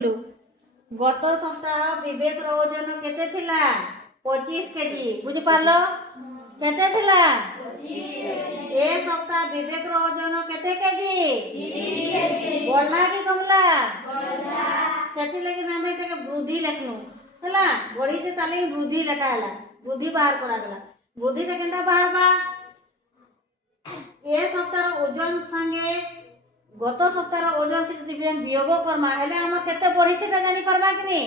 गत सप्ताह विवेक ओजन केते थिला 25 केजी बुझी पारलो केते थिला ए सप्ताह विवेक ओजन केते केजी 30 केजी बढ़ला कि कमला बढ़ला सेति लगी नामे के वृद्धि लेखनु हला बड़ी से ताले वृद्धि लेखा हला वृद्धि बाहर करा गला वृद्धि रे केंदा बाहर बा ए सप्ताह ओजन संगे गत सप्ताह ओजन के जदि हम वियोग करमा हेले हम केते बढ़ी छै जानि परबा कि नहीं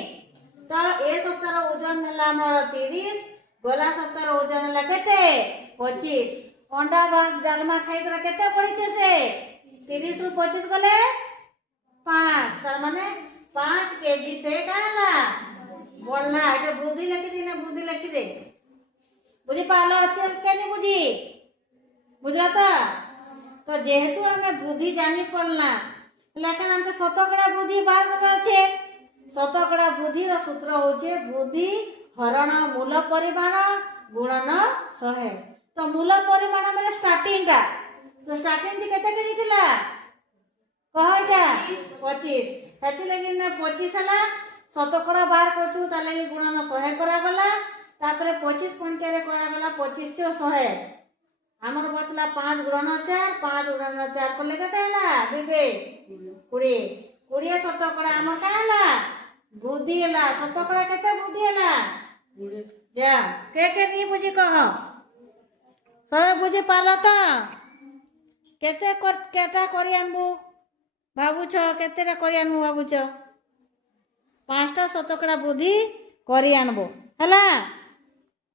तो ए सप्ताह ओजन हला हमर 30 गला सप्ताह ओजन हला केते 25 अंडा भात डालमा खाइ कर केते बढ़ी छै से 30 रु 25 गले 5 सर माने 5 केजी से काला बढ़ला एटा वृद्धि लिखि दे बुझी पालो अत्यंत केनी बुझी बुझला तो जेहेतु हमें वृद्धि जानी पड़ना लेकिन हमके शतकड़ा वृद्धि बाहर करबा छे शतकड़ा वृद्धि रो सूत्र होचे वृद्धि हरण मूल परिमाण गुणन 100 तो मूल परिमाण मेरे स्टार्टिंग टा तो स्टार्टिंग थी केते केजी थिला कहटा 25 हेति लगी ना 25 हला शतकड़ा बाहर करछु ता लगी गुणन 100 करा गला तापर 25 पॉइंट करे करा गला 25 चो 100 हमर बतला 5 गुणन 4 को लेके देला बिबे 20 शतकड़ा हमर काला वृद्धि हला शतकड़ा केते वृद्धि हला जा के नहीं बुझी कह सब बुझी पालो त केटा करी आनबू भाबुछ केतेटा करी आनबू भाबुछ 5टा शतकड़ा वृद्धि करी आनबो हला।